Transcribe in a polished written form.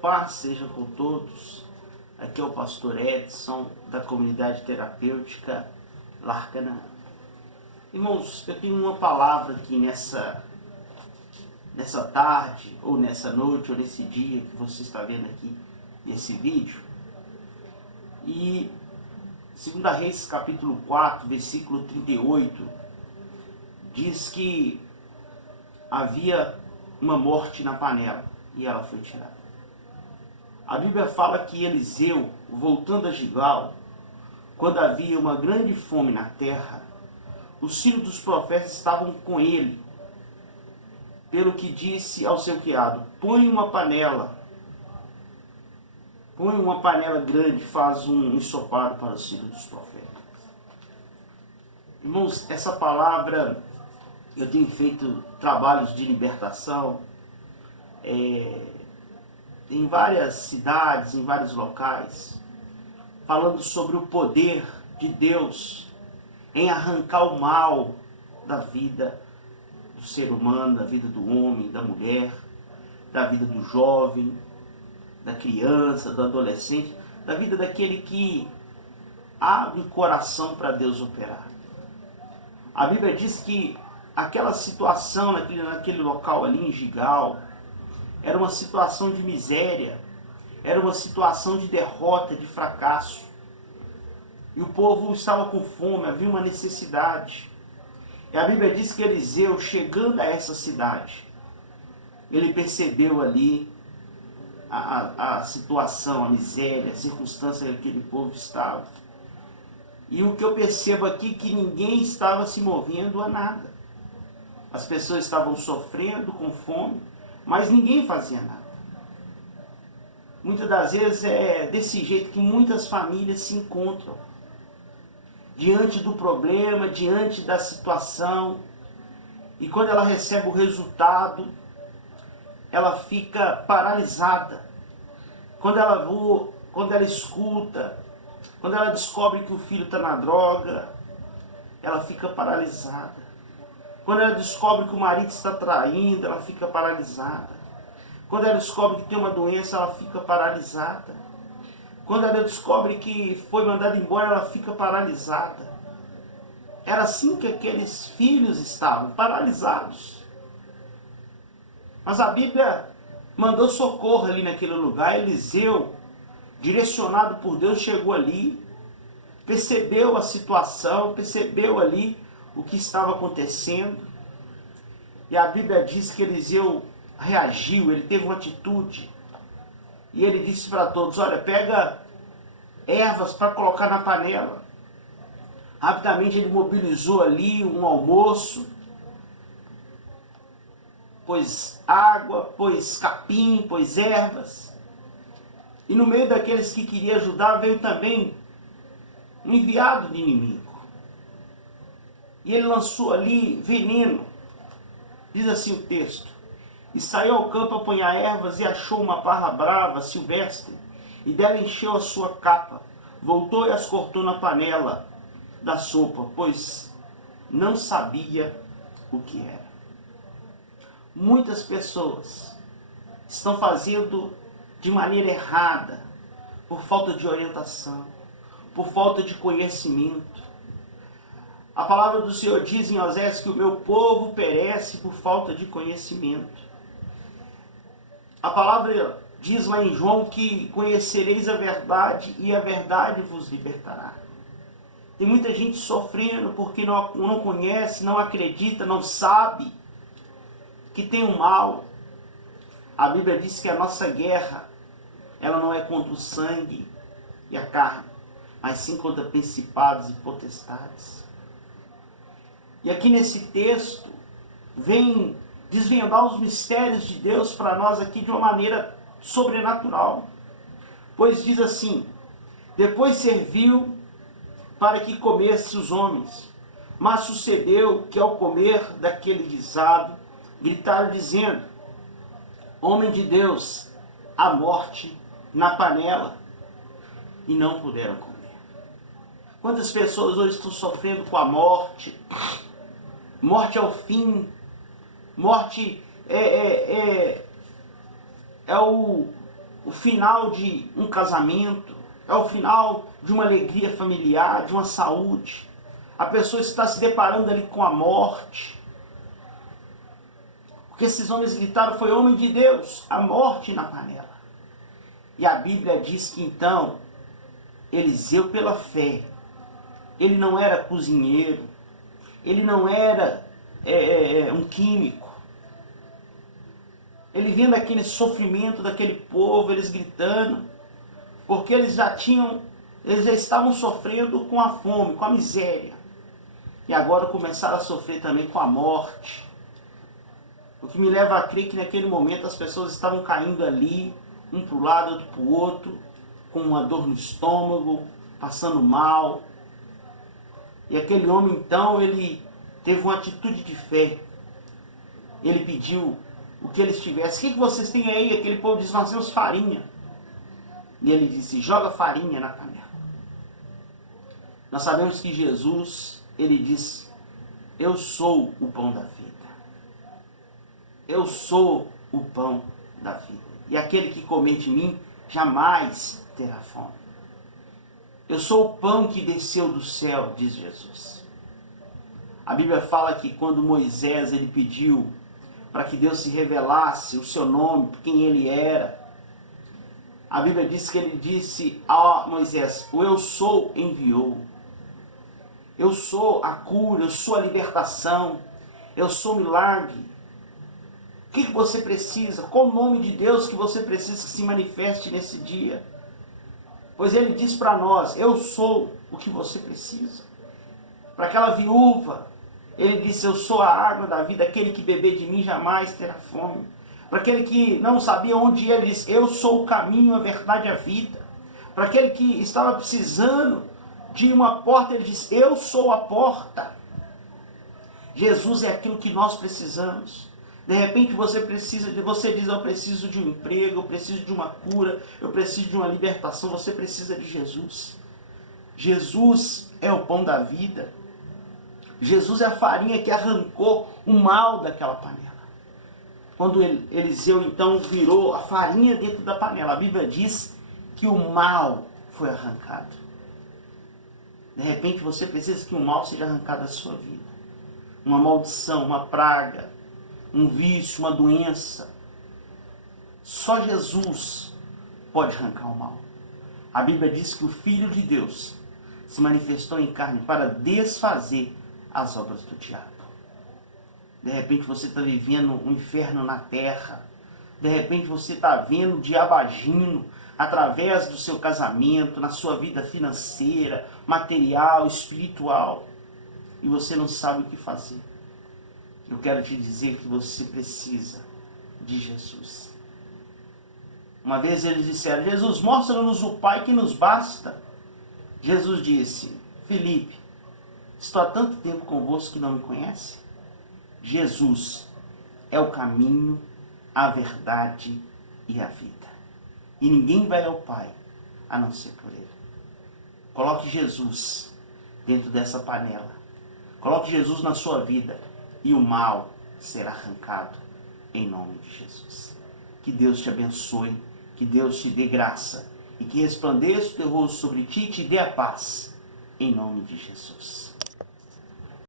Paz seja com todos. Aqui é o pastor Edson, da comunidade terapêutica Larcanã. Irmãos, eu tenho uma palavra aqui nessa tarde, ou nessa noite, ou nesse dia que você está vendo aqui nesse vídeo. E 2 Reis capítulo 4, versículo 38, diz que havia uma morte na panela e ela foi tirada. A Bíblia fala que Eliseu, voltando a Gilgal, quando havia uma grande fome na terra, os filhos dos profetas estavam com ele, pelo que disse ao seu criado: põe uma panela grande, faz um ensopado para os filhos dos profetas. Irmãos, essa palavra, eu tenho feito trabalhos de libertação em várias cidades, em vários locais, falando sobre o poder de Deus em arrancar o mal da vida do ser humano, da vida do homem, da mulher, da vida do jovem, da criança, do adolescente, da vida daquele que abre o coração para Deus operar. A Bíblia diz que aquela situação naquele local ali em Gilgal era uma situação de miséria, era uma situação de derrota, de fracasso. E o povo estava com fome, havia uma necessidade. E a Bíblia diz que Eliseu, chegando a essa cidade, ele percebeu ali a situação, a miséria, a circunstância que aquele povo estava. E o que eu percebo aqui é que ninguém estava se movendo a nada. As pessoas estavam sofrendo com fome, mas ninguém fazia nada. Muitas das vezes é desse jeito que muitas famílias se encontram. Diante do problema, diante da situação. E quando ela recebe o resultado, ela fica paralisada. Quando ela escuta, quando ela descobre que o filho está na droga, ela fica paralisada. Quando ela descobre que o marido está traindo, ela fica paralisada. Quando ela descobre que tem uma doença, ela fica paralisada. Quando ela descobre que foi mandada embora, ela fica paralisada. Era assim que aqueles filhos estavam, paralisados. Mas a Bíblia mandou socorro ali naquele lugar. Eliseu, direcionado por Deus, chegou ali, percebeu a situação, percebeu ali o que estava acontecendo. E a Bíblia diz que Eliseu reagiu, ele teve uma atitude. E ele disse para todos: olha, pega ervas para colocar na panela. Rapidamente ele mobilizou ali um almoço, pôs água, pôs capim, pôs ervas. E no meio daqueles que queriam ajudar veio também um enviado de inimigo. E ele lançou ali veneno. Diz assim o texto: e saiu ao campo a apanhar ervas e achou uma parra brava, silvestre, e dela encheu a sua capa. Voltou e as cortou na panela da sopa, pois não sabia o que era. Muitas pessoas estão fazendo de maneira errada, por falta de orientação, por falta de conhecimento. A palavra do Senhor diz em Oséias que o meu povo perece por falta de conhecimento. A palavra diz lá em João que conhecereis a verdade e a verdade vos libertará. Tem muita gente sofrendo porque não conhece, não acredita, não sabe que tem um mal. A Bíblia diz que a nossa guerra, ela não é contra o sangue e a carne, mas sim contra principados e potestades. E aqui nesse texto, vem desvendar os mistérios de Deus para nós aqui de uma maneira sobrenatural. Pois diz assim: depois serviu para que comesse os homens, mas sucedeu que ao comer daquele guisado, gritaram dizendo: homem de Deus, a morte na panela, e não puderam comer. Quantas pessoas hoje estão sofrendo com a morte? Morte é o fim. Morte é o final de um casamento, é o final de uma alegria familiar, de uma saúde. A pessoa está se deparando ali com a morte. O que esses homens gritaram foi: homem de Deus, a morte na panela. E a Bíblia diz que então, Eliseu, pela fé, ele não era cozinheiro, ele não era um químico. Ele vendo aquele sofrimento daquele povo, eles gritando, porque eles já estavam sofrendo com a fome, com a miséria. E agora começaram a sofrer também com a morte. O que me leva a crer que naquele momento as pessoas estavam caindo ali, um para o lado, outro para o outro, com uma dor no estômago, passando mal. E aquele homem então, ele teve uma atitude de fé. Ele pediu o que eles tivessem. O que vocês têm aí? Aquele povo disse: nós temos farinha. E ele disse: joga farinha na panela. Nós sabemos que Jesus, ele diz: eu sou o pão da vida. Eu sou o pão da vida. E aquele que comer de mim jamais terá fome. Eu sou o pão que desceu do céu, diz Jesus. A Bíblia fala que quando Moisés ele pediu para que Deus se revelasse o seu nome, quem ele era, a Bíblia diz que ele disse a Moisés: o eu sou enviou. Eu sou a cura, eu sou a libertação, eu sou o milagre. O que você precisa? Qual o nome de Deus que você precisa que se manifeste nesse dia? Pois ele diz para nós: eu sou o que você precisa. Para aquela viúva, ele disse: eu sou a água da vida, aquele que beber de mim jamais terá fome. Para aquele que não sabia onde ia, ele disse: eu sou o caminho, a verdade e a vida. Para aquele que estava precisando de uma porta, ele disse: eu sou a porta. Jesus é aquilo que nós precisamos. De repente você diz: eu preciso de um emprego, eu preciso de uma cura, eu preciso de uma libertação. Você precisa de Jesus. Jesus é o pão da vida. Jesus é a farinha que arrancou o mal daquela panela. Quando Eliseu então virou a farinha dentro da panela, a Bíblia diz que o mal foi arrancado. De repente você precisa que o mal seja arrancado da sua vida. Uma maldição, uma praga, um vício, uma doença. Só Jesus pode arrancar o mal. A Bíblia diz que o Filho de Deus se manifestou em carne para desfazer as obras do diabo. De repente você está vivendo um inferno na terra. De repente você está vendo o diabo agindo através do seu casamento, na sua vida financeira, material, espiritual. E você não sabe o que fazer. Eu quero te dizer que você precisa de Jesus. Uma vez eles disseram: Jesus, mostra-nos o Pai que nos basta. Jesus disse: Filipe, estou há tanto tempo convosco que não me conhece? Jesus é o caminho, a verdade e a vida. E ninguém vai ao Pai a não ser por Ele. Coloque Jesus dentro dessa panela. Coloque Jesus na sua vida e o mal será arrancado em nome de Jesus. Que Deus te abençoe, que Deus te dê graça e que resplandeça o teu rosto sobre ti e te dê a paz em nome de Jesus.